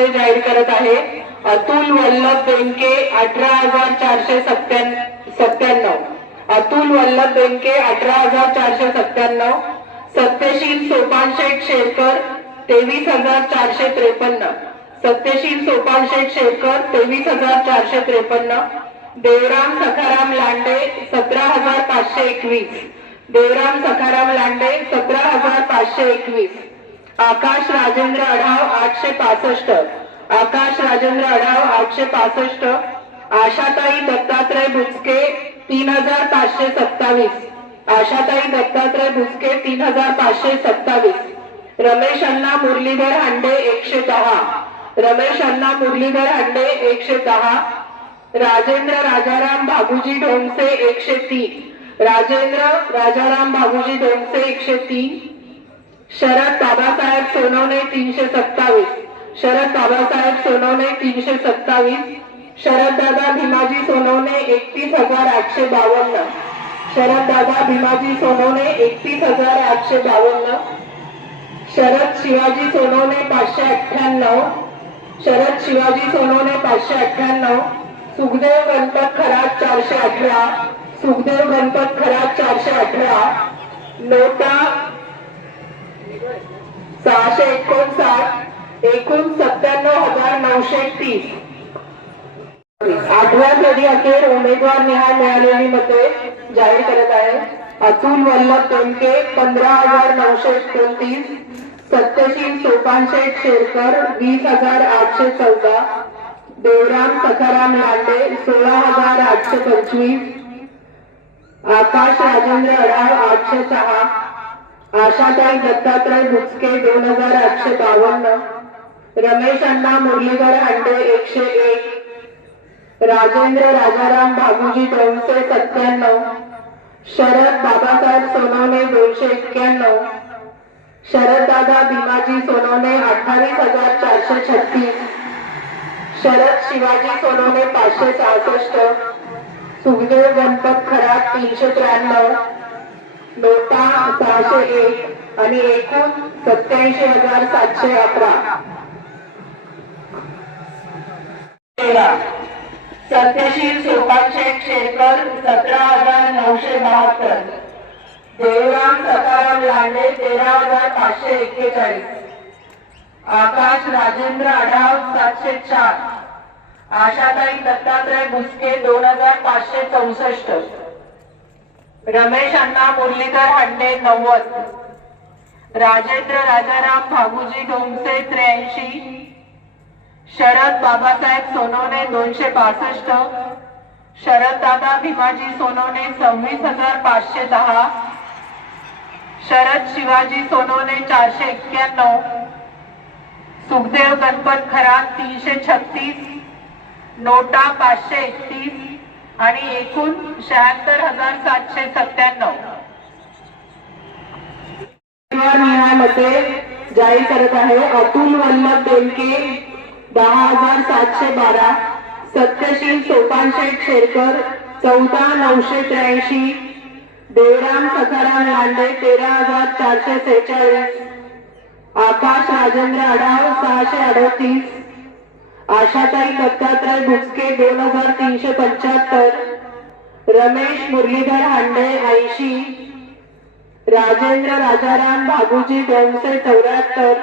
मते जाहीर करत आहे. अतुल वल्लभ बेंके अठरा हजार चारशे सत्त्याण्णव. अतुल वल्लभ बेंके अठरा हजार चारशे सत्त्याण्णव. सत्यशील सोपान शेठ शेरकर तेवीस हजार चारशे त्रेपन्न. सत्यशील सोपान शेठ शेरकर तेवीस हजार चारशे त्रेपन्न. देवराम सखाराम लांडे सतरा हजार पाचशे एकवीस. देवराम सखाराम लांडे सतरा हजार पाचशे एकवीस. आकाश राजेंद्र अढा आठशे पासष्ट. आकाश राजेंद्र आढाव आठशे पासष्ट. आशाताई दत्तात्रय बुचके तीन हजार पाचशे सत्तावीस. आशाताई दत्तात्रय बुचके तीन हजार पाचशे सत्तावीस. रमेश अण्णा मुरलीधर हांडे एकशे दहा. रमेश अण्णा मुरलीधर हांडे एकशे दहा. राजेंद्र राजाराम बाबूजी ढोंगसे एकशे तीन. राजेंद्र राजाराम बाबूजी ढोंगसे एकशे तीन. शरद बाबासाहेब सोनवणे तीनशे सत्तावीस. शरद बाबासाहेब सोनवणे तीनशे सत्तावीस. शरददादा भीमाजी सोनवणे एकतीस हजार आठशे बावन्न. शरददादा भीमाजी सोनवणे एकतीस हजार आठशे बावन्न. शरद शिवाजी सोनवणे पाचशे अठ्ठ्याण्णव. शरद शिवाजी सोनवणे पाचशे अठ्ठ्याण्णव. सुखदेव गणपत खरात चारशे अठरा. सुखदेव गणपत खरात चारशे अठरा. लोटा सहाशे एकोणसाठ एकूण सत्त्याण्णव हजार नऊशे तीस. आठव्या कधी अखेर उमेदवार निहाय मिळालेली मते जाहीर करत आहे. अतुल वल्लभ टोनके पंधरा हजार नऊशे एकोणतीस सत्यशील सोपानशेठ शेरकर वीस हजार आठशे चौदा देवराम सखाराम लांडे सोळा हजार आठशे पंचवीस आकाश राजेंद्र अडाळ आठशे सहा आशाताई दत्तात्रय भुचके दोन हजार आठशे बावन्न. रमेश अण्णा मुरलीधर अंडे एकशे एक. राजेंद्र राजाराम बाबूजी दोनशे सत्त्याण्णव. शरद बाबासाहेब सोनवणे दोनशे एक्क्याण्णव. शरद दादा भीमाजी सोनवणे अठ्ठावीस हजार चारशे छत्तीस. शरद शिवाजी सोनवणे पाचशे सहासष्ट. सुखदेव गणपत खरात तीनशे त्र्याण्णव. नोटा सहाशे एक आणि एकूण सत्याऐंशी हजार सातशे अकरा. सत्यशील सोपानशेठ शेरकर सतरा हजार नऊशे बहात्तर. देवराम सकाराम लांडे तेरा हजार पाचशे एक्केचाळीस. आकाश राजेंद्र आढाव सातशे चार. आशाताई दत्तात्रय भुसके दोन हजार पाचशे चौसष्ट. रमेश अण्णा मुरलीधर हंडे नव्वद. राजेंद्र राजाराम भागुजी ढोंगसे त्र्याऐंशी. शरद बाबासाहेब सोनवणे दोनशे पासष्ट शरद दादा भीमाजी सोनवणे सव्वीस हजार पाचशे दहा. शरद शिवाजी सोनवणे चारशे एक्क्याण्णव. सुखदेव गणपत खरात तीनशे छत्तीस. नोटा पाचशे एकतीस. आणि एकूण शहात्तर हजार सातशे सत्त्याण्णव. निहाय जाहीर करत आहे अतुल वल्लभ बेनके दहा हजार सातशे बारा सत्यशील सोपानशेठ शेरकर चौदा नऊशे त्र्याऐंशी देवराम सखाराम लांडे तेरा हजार चारशे सेहेचाळीस आकाश राजेंद्र आढाव सहाशे अडतीस आशाताई दत्तात्रय भुसके दोन हजार तीनशे पंच्याहत्तर रमेश मुरलीधर हांडे ऐंशी राजेंद्र राजाराम भागूजी दोनशे चौऱ्याहत्तर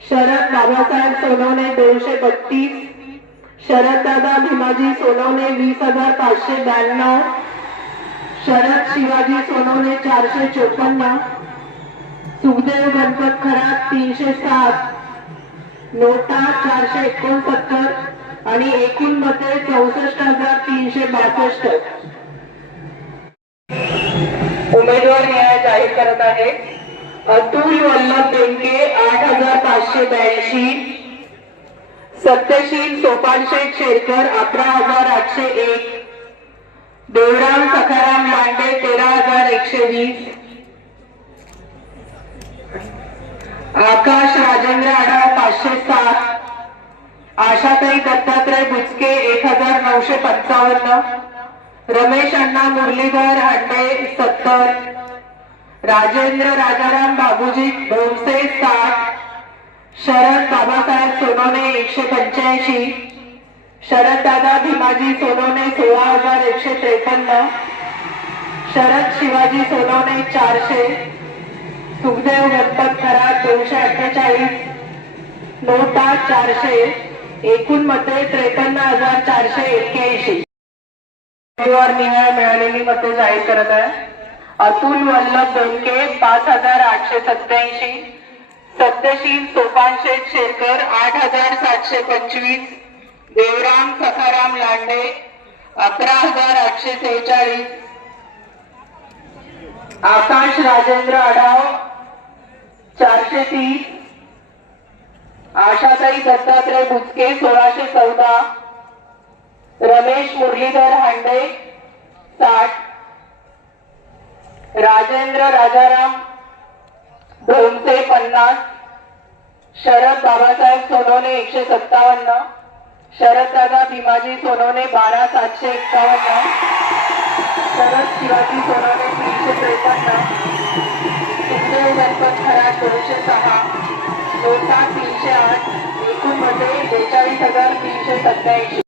शरद बाबासाहेब सोनवणे दोनशे बत्तीस शरददादा भीमाजी सोनवणे वीस हजार पाचशे ब्याण्णव शरद शिवाजी सोनवणे चारशे चोपन्न सुखदेव गणपत खरात तीनशे सात नोटा चारशे एकोणसत्तर आणि एकूण मते चौसष्ट हजार तीनशे बासष्ट. उमेदवार न्याय जाहीर करत आहे. अतुल वल्लभ बेंके आठ हजार पाचशे ब्याऐंशी. सत्यशील सोपानशेठ शेरकर अकरा हजार आठशे एक. देवराम सखाराम लांडे तेरा हजार एकशे वीस. आकाश राजेंद्र आढाव पाचशे सात. आशाताई दत्तात्रय बुचके एक हजार नऊशे पंचावन्न. रमेश अण्णा मुरलीधर हांडे सत्तर. राजेंद्र राजाराम बाबूजी भोमसे साठ शरद बाबासाहेब सोनवणे एकशे पंच्याऐंशी. शरददादा भीमाजी सोनवणे सोळा हजार एकशे त्रेपन्न. शरद शिवाजी सोनवणे चारशे. सुखदेव गणपत खरात दोनशे अठ्ठेचाळीस. नोटा चारशे. एकूण मते त्रेपन्न हजार चारशे एक्क्याऐंशी. उमेदवार निहाय मिळालेली मते जाहीर करत आहे. अतुल वल्लभ दोनके पाच हजार आठशे सत्याऐंशी सत्यशील सोपान शेठ शेरकर आठ हजार सातशे पंचवीस. देवराम सखाराम लांडे अकरा हजार आठशे सेहेचाळीस आकाश राजेंद्र आढाव चारशे तीस. आशाताई दत्तात्रय बुचके सोळाशे चौदा. रमेश मुरलीधर हांडे साठ. राजेंद्र राजाराम दोनशे पन्नास. शरद बाबासाहेब सोनवणे एकशे सत्तावन्न. शरददादा भीमाजी सोनवणे बारा सातशे एक्कावन्न. शरद शिवाजी सोनवणे तीनशे त्रेपन्न. सुखदेव गणपत खरात दोनशे सहा नोटा तीनशे आठ. एकूणमध्ये बेचाळीस हजार तीनशे सत्याऐंशी